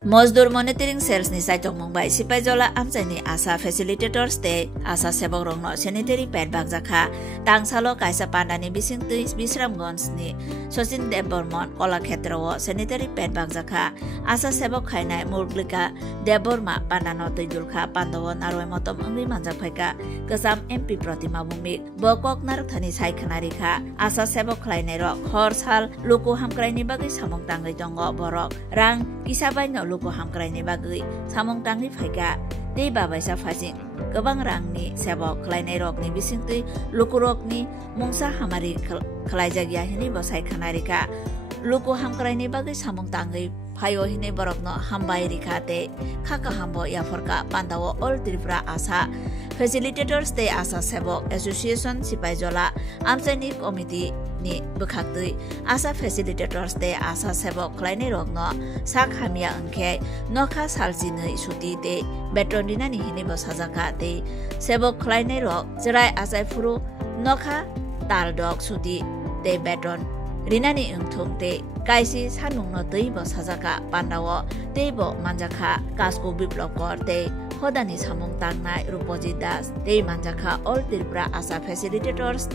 Mosdur monitoring cells ni saitok mumbai Sipaijola amchaini asa facilitators te asa sebok rongno sanitary pad bagjaka tangsalo kaisa pandani bisingtui Bisramganj ni Sachin Dev Burman Kolakshetra sanitary pad bagjaka asa sebok khainai Murglika Dev Burma pandano tuidulkha pandawo naroi motom angri manjak phaika Kasam MP Pratima Bumik bokok narthani saikhanari kha asa sebok khlainai ro khorsal luku hamkraini bagi samong tangai tongo borok rang kisabai no luku hamkraini bagi samong tangi phaika tei babaisa phajing gobang rangni sebok khlainai rokni bisingtui luku rokni mungsa hamari khlaijagya hini bosai khanari ka luku hamkraini bagi samong tangai phayo hini borokno hambai rikate khaka hambo yaforka pandawo all Tripura asa facilitators te asa sebok association Sipaijola amchaini committee ni bukhaktui asa facilitators te asa sebok khlainai rokno sak hamia angkhe nokha saljinai suti te betronina ni hini bosajaka te sebok khlainai rok jerai asai furu nokha taldok suti te betron rinani ungthung te kaisi sanungno tei bosajaka pandawo teibo manjaka kasko biplopkor te hodani samung tangnai Rupoji Das te manjaka all Tripura asa facilitators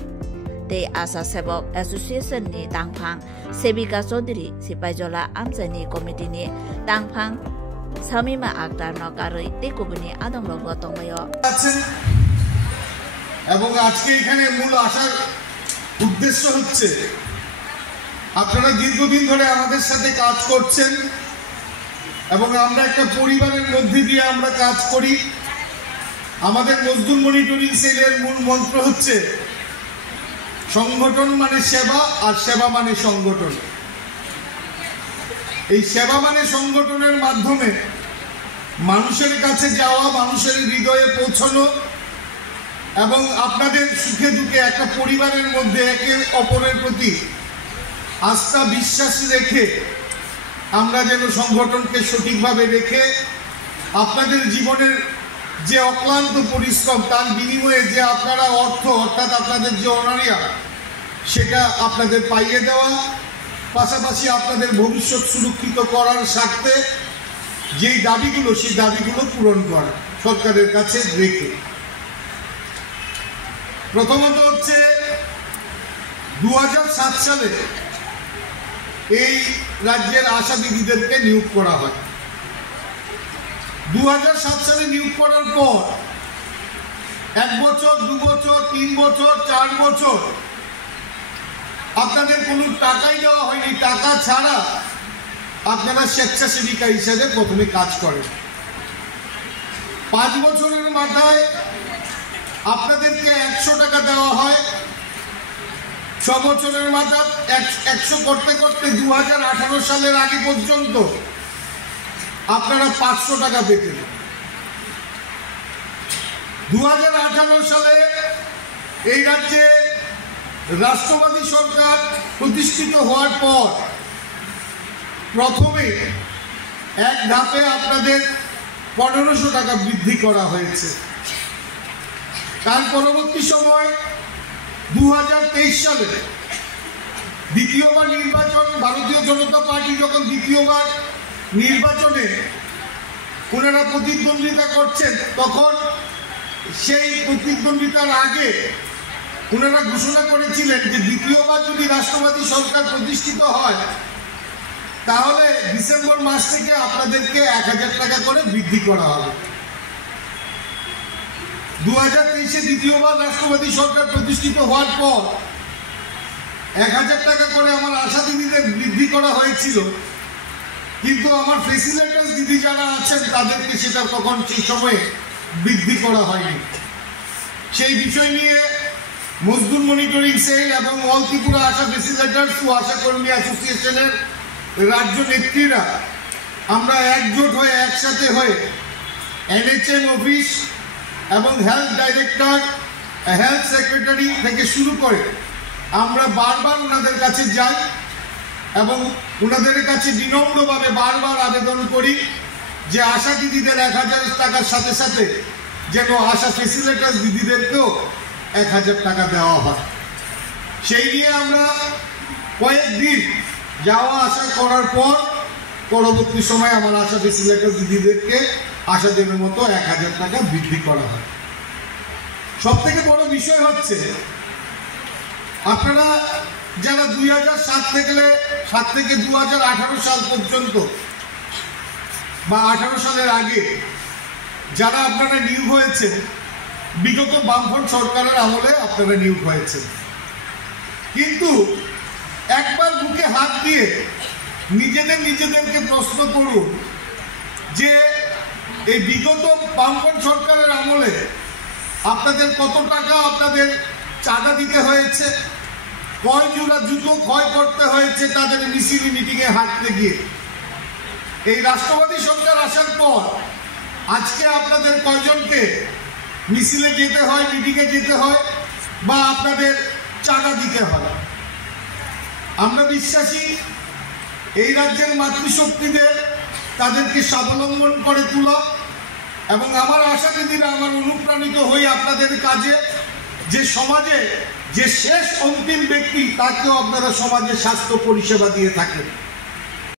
te asa sebok association ni tangphang Sebika Chaudhary Sipaijola amchaini committee ni tangphang Samima Akhtar Nokarui te kubuni adong logo tongbayo এবং আজকে এখানে মূল আসার উদ্দেশ্য হচ্ছে আপনারা দীর্ঘদিন ধরে আমাদের সাথে কাজ করছেন এবং আমরা একটা পরিবারের মধ্যে দিয়ে আমরা কাজ করি আমাদের মজদুর মনিটরিং সেলের মূল মন্ত্র হচ্ছে সংগঠন মানে সেবা আর সেবা মানে সংগঠন এই সেবা মানে সংগঠনের মাধ্যমে মানুষের কাছে যাওয়া মানুষের হৃদয়ে পৌঁছানো এবং আপনাদের সুখে দুঃখে একটা পরিবারের মধ্যে একে অপরের প্রতি আস্থা বিশ্বাস রেখে আমরা যেন সংগঠনকে সঠিকভাবে রেখে আপনাদের জীবনের যে অক্লান্ত পরিশ্রম তার বিনিময়ে যে আপনারা অর্থ অর্থাৎ আপনাদের যে অনারিয়া সেটা আপনাদের পাইয়ে দেওয়া পাশাপাশি আপনাদের ভবিষ্যৎ সুরক্ষিত করার স্বার্থে যেই দাবিগুলো সেই দাবিগুলো পূরণ করা সরকারের কাছে রেখে প্রথমত হচ্ছে 2007 সালে এই রাজ্যের আশা দিদিদেরকে নিয়োগ করা হয় 2007 সালে নিয়োগ করার পর 1 বছর 2 বছর 3 বছর 4 বছর আপনাদের কোনো টাকাই দেওয়া হয়নি টাকা ছাড়া আপনারা স্বেচ্ছাসেবিকা হিসেবে প্রথমে কাজ করেন 5 বছরের মাথায় আপনাদেরকে 100 টাকা দেওয়া হয় 6 বছরের মাথায় 100 করতে করতে 2018 সালের আগে পর্যন্ত আপনারা 500 টাকা পেতেন 2018 সালে এই রাজ্যে রাষ্ট্রবাদী সরকার প্রতিষ্ঠিত হওয়ার পর প্রথমে এক ধাপে আপনাদের 1500 টাকা বৃদ্ধি করা হয়েছে তার পরবর্তী সময় 2023 সালে দ্বিতীয়বার নির্বাচন ভারতীয় জনতা পার্টি যখন দ্বিতীয়বার নির্বাচনে ওনারা প্রতিদ্বন্দ্বিতা করছেন তখন সেই প্রতিদ্বন্দ্বিতার আগে ওনারা ঘোষণা করেছিলেন যে দ্বিতীয়বার যদি রাষ্ট্রবাদী সরকার প্রতিষ্ঠিত হয় তাহলে ডিসেম্বর মাস থেকে আপনাদেরকে 1000 টাকা করে বৃদ্ধি করা হবে 2023-এ দ্বিতীয়বার রাষ্ট্রবাদী সরকার প্রতিষ্ঠিত হওয়ার পর 1000 টাকা করে আমার আশা দিদিদের বৃদ্ধি করা হয়েছিল কিন্তু আমার ফেসিলিটাস দিদি যারা আছেন তাদেরকে সেটা তখন সেই সময়ে বৃদ্ধি করা হয়নি সেই বিষয় নিয়ে মজদুর মনিটরিং সেল এবং অল ত্রিপুরা আশা ফেসিলিটার্স ও আশা কর্মী অ্যাসোসিয়েশনের রাজ্য নেত্রীরা আমরা একজোট হয়ে একসাথে হয়ে এনএচএম অফিস এবং হেলথ ডাইরেক্টর হেলথ সেক্রেটারি থেকে শুরু করে আমরা বারবার ওনাদের কাছে যাই এবং ওনাদের কাছে বিনম্রভাবে বারবার আবেদন করি যে আশা দিদিদের 1000 টাকার সাথে সাথে যেন আশা ফেসিলিটাস দিদিদেরকেও 1000 টাকা দেওয়া হয় সেই নিয়ে আমরা কয়েকদিন যাওয়া আসা করার পর পরবর্তী সময় আমার আশা ফেসিলিটেটর দিদিদেরকে আশা দেবের মতো 1000 টাকা বৃদ্ধি করা হয়। সব থেকে বড় বিষয় হচ্ছে আপনারা যারা 2007 থেকে 2018 সাল পর্যন্ত বা 18 সালের আগে যারা আপনারা নিয়োগ হয়েছে, বিগত বামফ্রন্ট সরকারের আমলে আপনারা নিয়োগ হয়েছে, কিন্তু একবার বুকে হাত দিয়ে নিজেদেরকে প্রশ্ন করুন যে এই বিগত বামফ্রন্ট সরকারের আমলে আপনাদের কত টাকা আপনাদের চাঁদা দিতে হয়েছে, কয় জোড়া জুতো ক্ষয় করতে হয়েছে তাদের মিছিল মিটিংয়ে হাঁটতে গিয়ে। এই রাষ্ট্রবাদী সরকার আসার পর আজকে আপনাদের কয়জনকে মিছিলে যেতে হয়, মিটিংয়ে যেতে হয় বা আপনাদের চাঁদা দিতে হয়? আমরা বিশ্বাসী এই রাজ্যের মাতৃশক্তিদের তাদেরকে স্বাবলম্বন করে তোলা, এবং আমার আশা দিদিরা আমার অনুপ্রাণিত হই আপনাদের কাজে, যে সমাজে যে শেষ অন্তিম ব্যক্তি তাকেও আপনারা সমাজে স্বাস্থ্য পরিষেবা দিয়ে থাকেন।